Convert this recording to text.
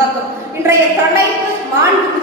உருவாக்கும் இன்றைய தலைப்பு மாண்பு